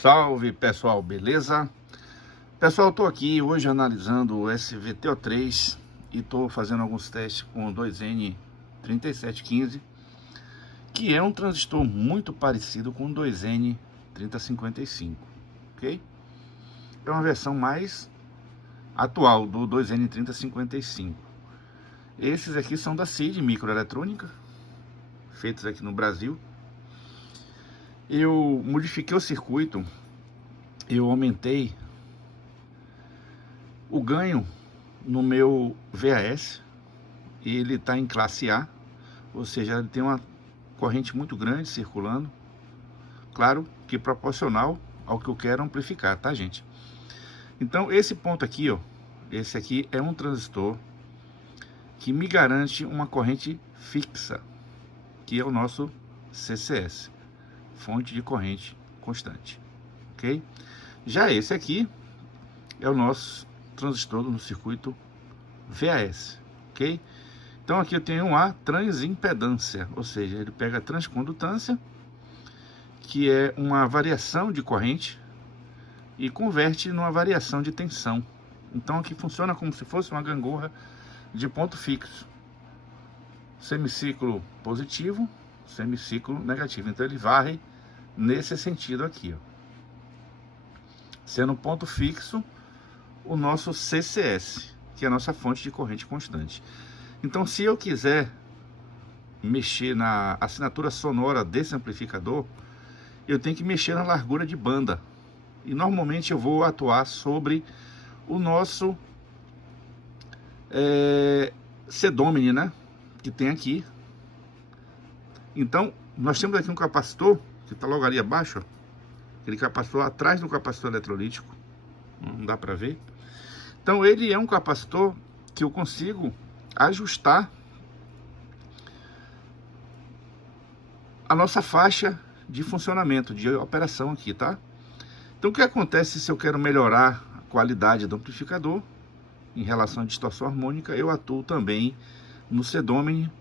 Salve pessoal, beleza? Pessoal, estou aqui hoje analisando o SVTO3 e estou fazendo alguns testes com o 2N3715, que é um transistor muito parecido com o 2N3055, ok? É uma versão mais atual do 2N3055. Esses aqui são da CID Microeletrônica, feitos aqui no Brasil. Eu modifiquei o circuito, eu aumentei o ganho no meu VAS, ele está em classe A, ou seja, ele tem uma corrente muito grande circulando, claro que proporcional ao que eu quero amplificar, tá, gente? Então esse ponto aqui, ó, esse aqui é um transistor que me garante uma corrente fixa, que é o nosso CCS, fonte de corrente constante, ok? Já esse aqui é o nosso transistor no circuito VAS, ok? Então aqui eu tenho uma transimpedância, ou seja, ele pega a transcondutância, que é uma variação de corrente, e converte numa variação de tensão. Então aqui funciona como se fosse uma gangorra de ponto fixo, semiciclo positivo, semiciclo negativo. Então ele varre nesse sentido aqui, ó, sendo ponto fixo o nosso CCS, que é a nossa fonte de corrente constante. Então, se eu quiser mexer na assinatura sonora desse amplificador, eu tenho que mexer na largura de banda, e normalmente eu vou atuar sobre o nosso C-Domini, né, que tem aqui. Então nós temos aqui um capacitor que está logo ali abaixo, ó, aquele capacitor atrás do capacitor eletrolítico, não dá para ver. Então ele é um capacitor que eu consigo ajustar a nossa faixa de funcionamento, de operação aqui, tá? Então o que acontece se eu quero melhorar a qualidade do amplificador em relação à distorção harmônica? Eu atuo também no C-Domini,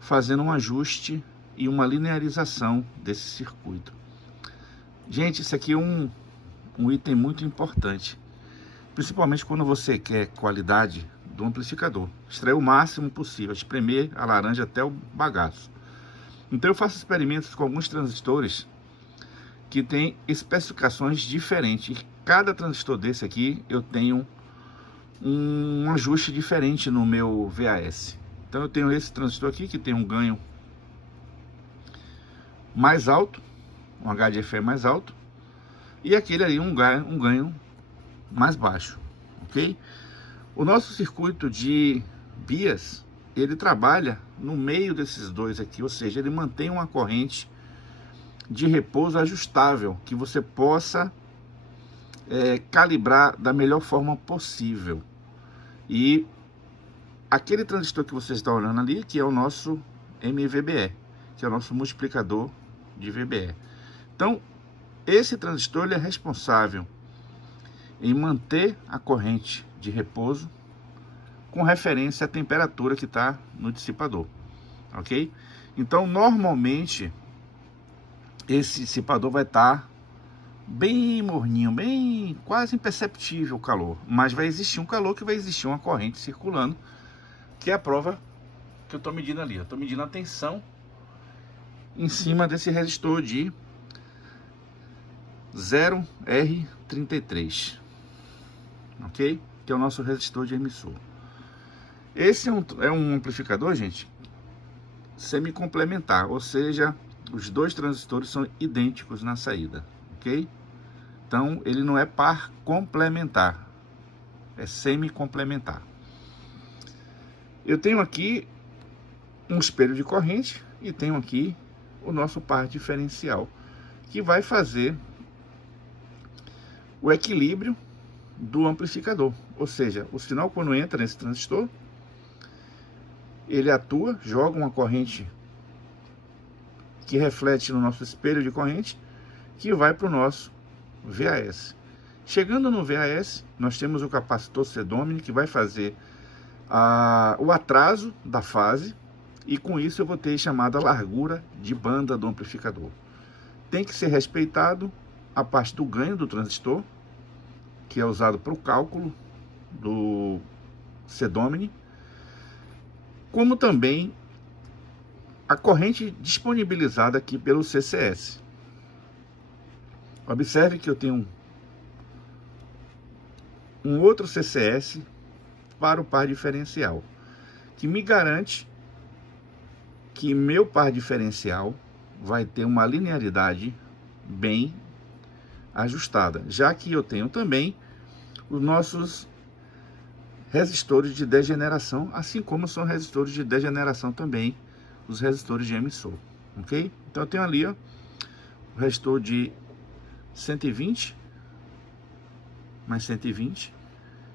fazendo um ajuste e uma linearização desse circuito. Gente, isso aqui é um item muito importante, principalmente quando você quer qualidade do amplificador, extrair o máximo possível, espremer a laranja até o bagaço. Então eu faço experimentos com alguns transistores que têm especificações diferentes, e cada transistor desse aqui eu tenho um ajuste diferente no meu VAS. Então eu tenho esse transistor aqui que tem um ganho mais alto, um HDFE mais alto, e aquele ali um ganho mais baixo, ok? O nosso circuito de bias, ele trabalha no meio desses dois aqui, ou seja, ele mantém uma corrente de repouso ajustável, que você possa calibrar da melhor forma possível. E aquele transistor que você está olhando ali, que é o nosso MVBE, que é o nosso multiplicador de VBE. Então, esse transistor ele é responsável em manter a corrente de repouso com referência à temperatura que está no dissipador, ok? Então, normalmente, esse dissipador vai estar bem morninho, bem quase imperceptível o calor, mas vai existir um calor, que vai existir uma corrente circulando, que é a prova que eu estou medindo ali. Eu estou medindo a tensão em cima desse resistor de 0R33, ok? Que é o nosso resistor de emissor. Esse é um amplificador, gente, semi-complementar, ou seja, os dois transistores são idênticos na saída, ok? Então ele não é par complementar, é semi-complementar. Eu tenho aqui um espelho de corrente e tenho aqui o nosso par diferencial, que vai fazer o equilíbrio do amplificador. Ou seja, o sinal, quando entra nesse transistor, ele atua, joga uma corrente que reflete no nosso espelho de corrente, que vai para o nosso VAS. Chegando no VAS, nós temos o capacitor C-Domini, que vai fazer o atraso da fase, e com isso eu vou ter chamada largura de banda do amplificador. Tem que ser respeitado a parte do ganho do transistor, que é usado para o cálculo do C-Domini, como também a corrente disponibilizada aqui pelo CCS. Observe que eu tenho um outro CCS para o par diferencial, que me garante que meu par diferencial vai ter uma linearidade bem ajustada, já que eu tenho também os nossos resistores de degeneração, assim como são resistores de degeneração também os resistores de emissor, ok? Então eu tenho ali, ó, o resistor de 120 mais 120,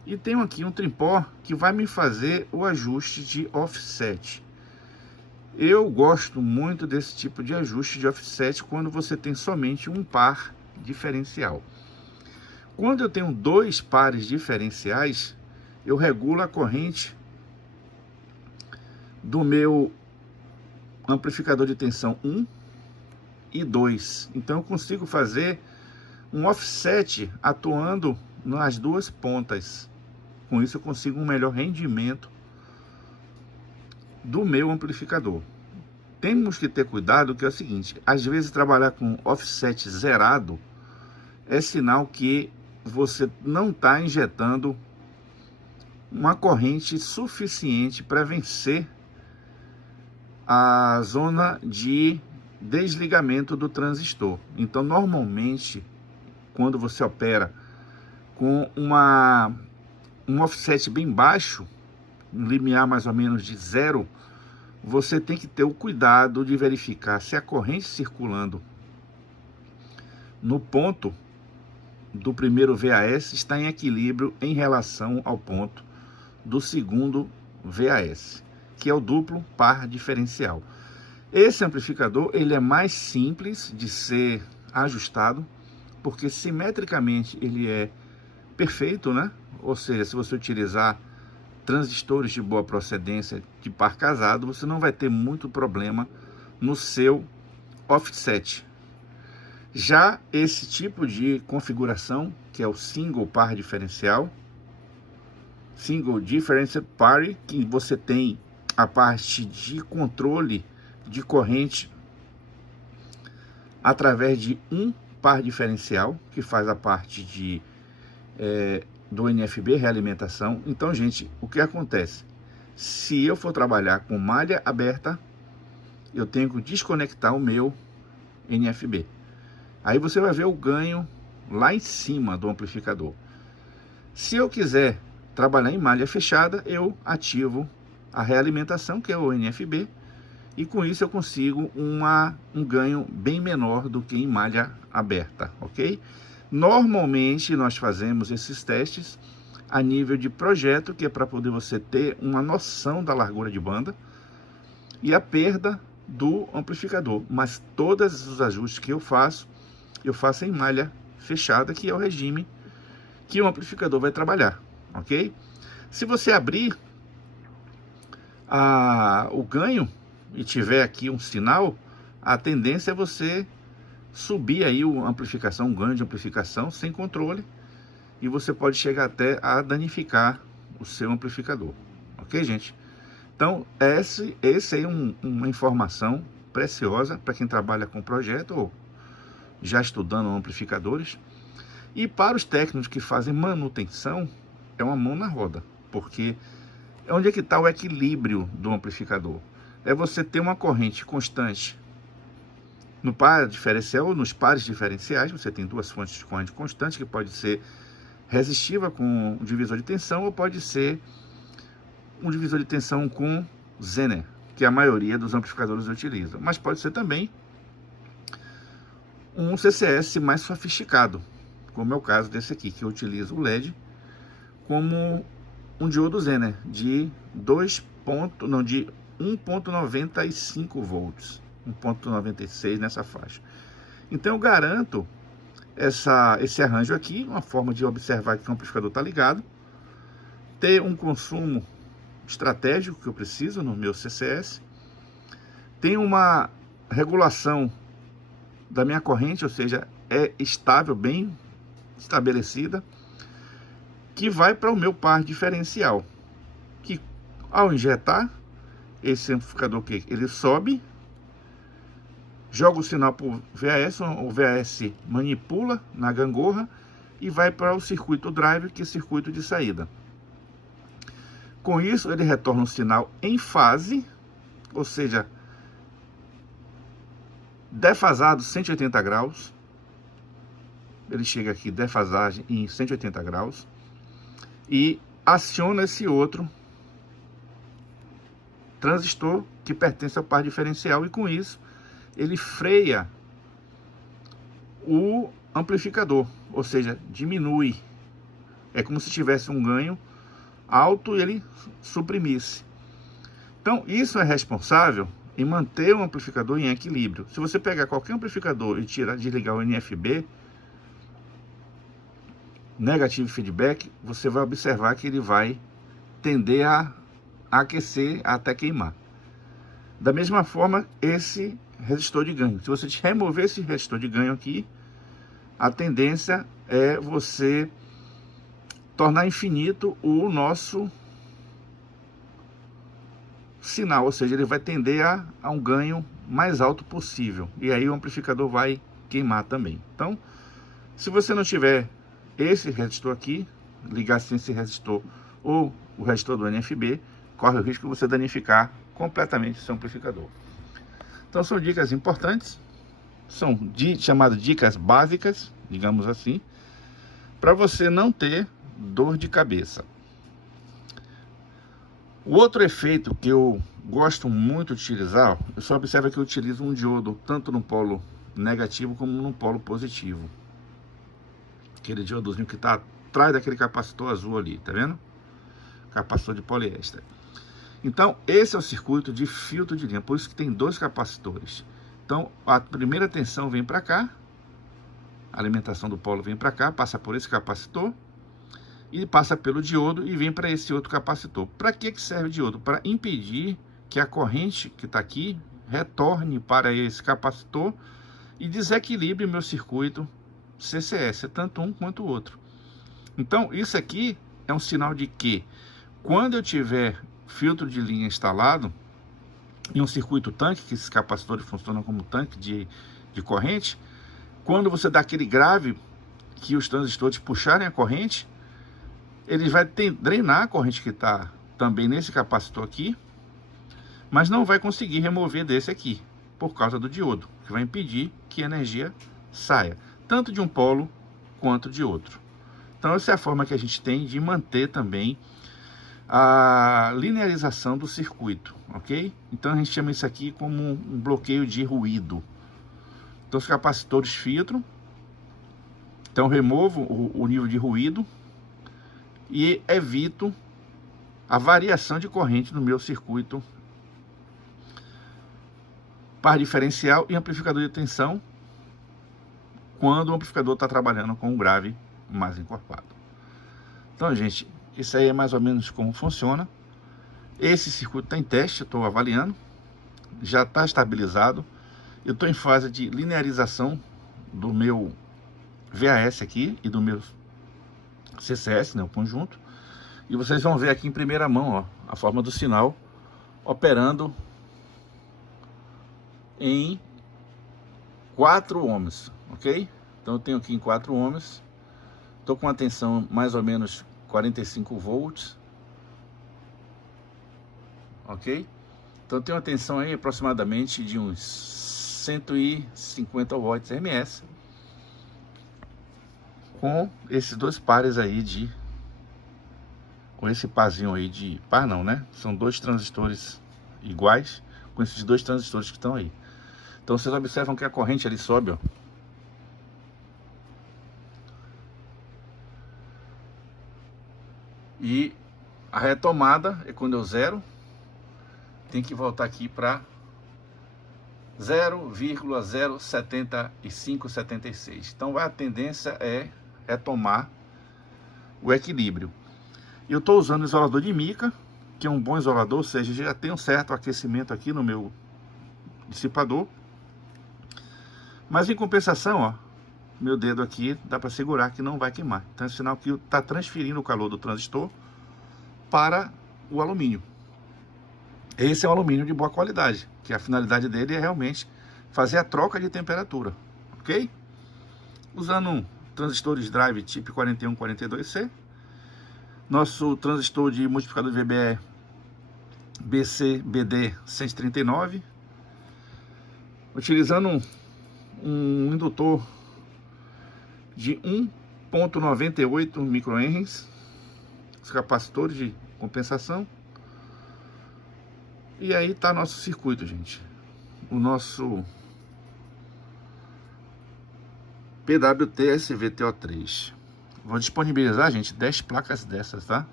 e tenho aqui um tripó que vai me fazer o ajuste de offset. Eu gosto muito desse tipo de ajuste de offset quando você tem somente um par diferencial. Quando eu tenho dois pares diferenciais, eu regulo a corrente do meu amplificador de tensão 1 e 2. Então eu consigo fazer um offset atuando nas duas pontas. Com isso eu consigo um melhor rendimento do meu amplificador. Temos que ter cuidado que é o seguinte, às vezes trabalhar com offset zerado é sinal que você não está injetando uma corrente suficiente para vencer a zona de desligamento do transistor. Então, normalmente, quando você opera com um offset bem baixo, um limiar mais ou menos de 0, você tem que ter o cuidado de verificar se a corrente circulando no ponto do primeiro VAS está em equilíbrio em relação ao ponto do segundo VAS, que é o duplo par diferencial. Esse amplificador ele é mais simples de ser ajustado, porque simetricamente ele é perfeito, né? Ou seja, se você utilizar transistores de boa procedência de par casado, você não vai ter muito problema no seu offset. Já esse tipo de configuração, que é o single par diferencial, single differential parity, que você tem a parte de controle de corrente através de um par diferencial, que faz a parte de do NFB, realimentação. Então, gente, o que acontece? Se eu for trabalhar com malha aberta, eu tenho que desconectar o meu NFB. Aí você vai ver o ganho lá em cima do amplificador. Se eu quiser trabalhar em malha fechada, eu ativo a realimentação, que é o NFB, e com isso eu consigo um ganho bem menor do que em malha aberta, ok? Normalmente nós fazemos esses testes a nível de projeto, que é para poder você ter uma noção da largura de banda e a perda do amplificador. Mas todos os ajustes que eu faço em malha fechada, que é o regime que o amplificador vai trabalhar, ok? Se você abrir o ganho e tiver aqui um sinal, a tendência é você subir aí o ganho de amplificação sem controle, e você pode chegar até a danificar o seu amplificador, ok, gente? Então, esse aí é uma informação preciosa para quem trabalha com projeto ou já estudando amplificadores. E para os técnicos que fazem manutenção, é uma mão na roda, porque onde é que está o equilíbrio do amplificador? É você ter uma corrente constante no par diferencial ou nos pares diferenciais. Você tem duas fontes de corrente constante, que pode ser resistiva com um divisor de tensão, ou pode ser um divisor de tensão com Zener, que a maioria dos amplificadores utilizam. Mas pode ser também um CCS mais sofisticado, como é o caso desse aqui, que eu utilizo o LED como um diodo Zener de 1.95 volts, 1.96 nessa faixa. Então eu garanto esse arranjo aqui, uma forma de observar que o amplificador está ligado, ter um consumo estratégico que eu preciso no meu CCS, tem uma regulação da minha corrente, ou seja, é estável, bem estabelecida, que vai para o meu par diferencial, que ao injetar esse amplificador aqui, ele sobe, joga o sinal para o VAS, o VAS manipula na gangorra e vai para o circuito drive, que é o circuito de saída. Com isso, ele retorna o sinal em fase, ou seja, defasado 180 graus. Ele chega aqui, defasagem em 180 graus, e aciona esse outro transistor que pertence ao par diferencial, e com isso ele freia o amplificador, ou seja, diminui. É como se tivesse um ganho alto e ele suprimisse. Então isso é responsável em manter o amplificador em equilíbrio. Se você pegar qualquer amplificador e desligar o NFB, negativo feedback, você vai observar que ele vai tender a aquecer até queimar. Da mesma forma, esse resistor de ganho, se você remover esse resistor de ganho aqui, a tendência é você tornar infinito o nosso sinal, ou seja, ele vai tender a um ganho mais alto possível, e aí o amplificador vai queimar também. Então, se você não tiver esse resistor aqui, ligar sem esse resistor ou o resistor do NFB, corre o risco de você danificar completamente o seu amplificador. Então são dicas importantes, são chamadas dicas básicas, digamos assim, para você não ter dor de cabeça. O outro efeito que eu gosto muito de utilizar, eu só observo que eu utilizo um diodo tanto no polo negativo como no polo positivo. Aquele diodozinho que está atrás daquele capacitor azul ali, tá vendo? Capacitor de poliéster. Então, esse é o circuito de filtro de linha, por isso que tem dois capacitores. Então, a primeira tensão vem para cá, a alimentação do polo vem para cá, passa por esse capacitor, e passa pelo diodo e vem para esse outro capacitor. Para que serve o diodo? Para impedir que a corrente que está aqui retorne para esse capacitor e desequilibre meu circuito CCS, tanto um quanto o outro. Então, isso aqui é um sinal de que, quando eu tiver filtro de linha instalado em um circuito tanque, que esses capacitores funcionam como tanque de corrente, quando você dá aquele grave que os transistores puxarem a corrente, ele vai drenar a corrente que está também nesse capacitor aqui, mas não vai conseguir remover desse aqui, por causa do diodo, que vai impedir que a energia saia, tanto de um polo quanto de outro. Então essa é a forma que a gente tem de manter também a linearização do circuito, ok? Então a gente chama isso aqui como um bloqueio de ruído. Então os capacitores filtram, então removo o nível de ruído e evito a variação de corrente no meu circuito par diferencial e amplificador de tensão, quando o amplificador está trabalhando com um grave mais encorpado. Então, gente, isso aí é mais ou menos como funciona. Esse circuito está em teste, eu estou avaliando, já está estabilizado. Eu estou em fase de linearização do meu VAS aqui e do meu CCS, né, o conjunto. E vocês vão ver aqui em primeira mão, ó, a forma do sinal operando em 4 ohms, ok? Então eu tenho aqui em 4 ohms, estou com uma tensão mais ou menos 45 volts, ok? Então eu tenho uma tensão aí aproximadamente de uns 150 watts RMS, com esses dois pares aí com esse parzinho aí par não, né? São dois transistores iguais, com esses dois transistores que estão aí. Então vocês observam que a corrente ali sobe, ó. E a retomada é quando eu zero, tem que voltar aqui para 0,07576. Então a tendência é retomar o equilíbrio. Eu estou usando isolador de mica, que é um bom isolador, ou seja, já tem um certo aquecimento aqui no meu dissipador. Mas em compensação, ó, meu dedo aqui, dá para segurar que não vai queimar. Então é sinal que está transferindo o calor do transistor para o alumínio. Esse é um alumínio de boa qualidade, que a finalidade dele é realmente fazer a troca de temperatura, ok? Usando transistores drive tipo 4142C, nosso transistor de multiplicador de VBE BC-BD 139, utilizando um indutor de 1,98 microhenries, os capacitores de compensação. E aí tá nosso circuito, gente. O nosso PWT-SVTO3. Vou disponibilizar, gente, 10 placas dessas, tá?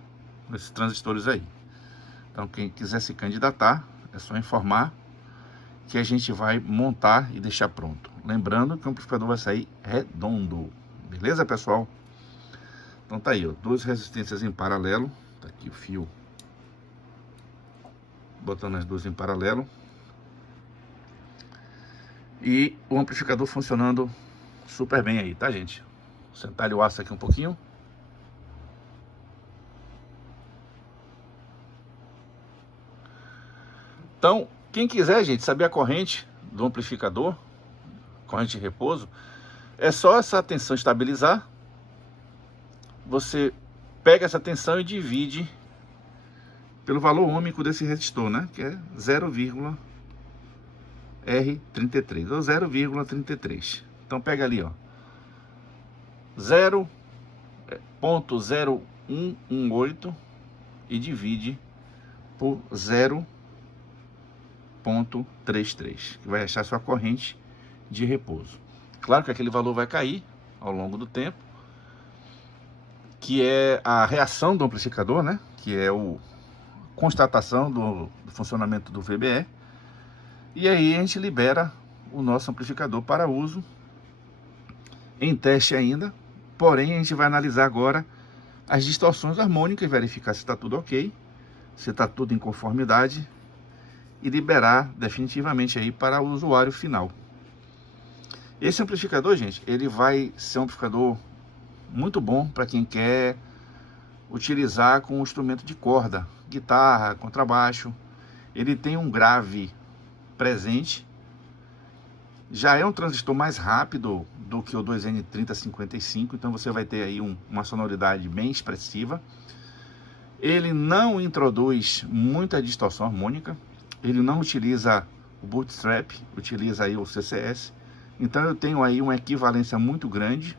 Esses transistores aí. Então, quem quiser se candidatar, é só informar que a gente vai montar e deixar pronto. Lembrando que o amplificador vai sair redondo. Beleza, pessoal? Então tá aí, ó, duas resistências em paralelo. Tá aqui o fio. Botando as duas em paralelo. E o amplificador funcionando super bem aí, tá, gente? Vou sentar o aço aqui um pouquinho. Então, quem quiser, gente, saber a corrente do amplificador, corrente de repouso, é só essa tensão estabilizar. Você pega essa tensão e divide pelo valor ohmico desse resistor, né? Que é 0,R33 ou 0,33. Então pega ali, ó, 0,0118 e divide por 0,33, que vai achar sua corrente de repouso. Claro que aquele valor vai cair ao longo do tempo, que é a reação do amplificador, né? Que é a constatação do funcionamento do VBE. E aí a gente libera o nosso amplificador para uso em teste ainda. Porém, a gente vai analisar agora as distorções harmônicas e verificar se está tudo ok, se está tudo em conformidade, e liberar definitivamente aí para o usuário final. Esse amplificador, gente, ele vai ser um amplificador muito bom para quem quer utilizar com um instrumento de corda, guitarra, contrabaixo. Ele tem um grave presente, já é um transistor mais rápido do que o 2N3055, então você vai ter aí uma sonoridade bem expressiva. Ele não introduz muita distorção harmônica, ele não utiliza o bootstrap, utiliza aí o CCS, então eu tenho aí uma equivalência muito grande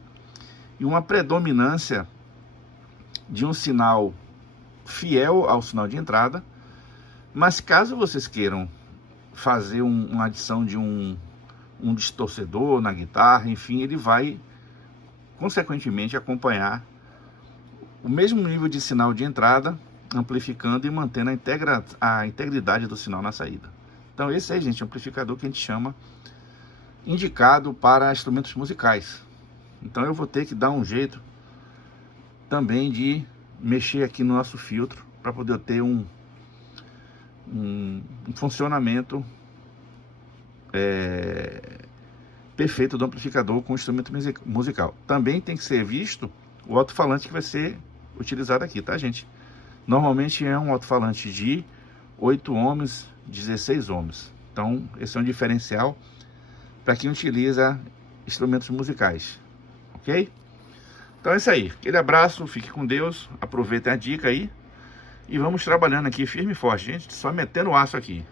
e uma predominância de um sinal fiel ao sinal de entrada. Mas caso vocês queiram fazer uma adição de um distorcedor na guitarra, enfim, ele vai consequentemente acompanhar o mesmo nível de sinal de entrada, amplificando e mantendo a integridade do sinal na saída. Então esse aí, gente, é um amplificador que a gente chama indicado para instrumentos musicais. Então eu vou ter que dar um jeito também de mexer aqui no nosso filtro para poder ter um funcionamento perfeito do amplificador com instrumento musical. Também tem que ser visto o alto-falante que vai ser utilizado aqui, tá, gente? Normalmente é um alto-falante de 8 ohms, 16 ohms. Então esse é um diferencial para quem utiliza instrumentos musicais, ok? Então é isso aí, aquele abraço, fique com Deus, aproveitem a dica aí e vamos trabalhando aqui firme e forte, gente, só metendo o aço aqui.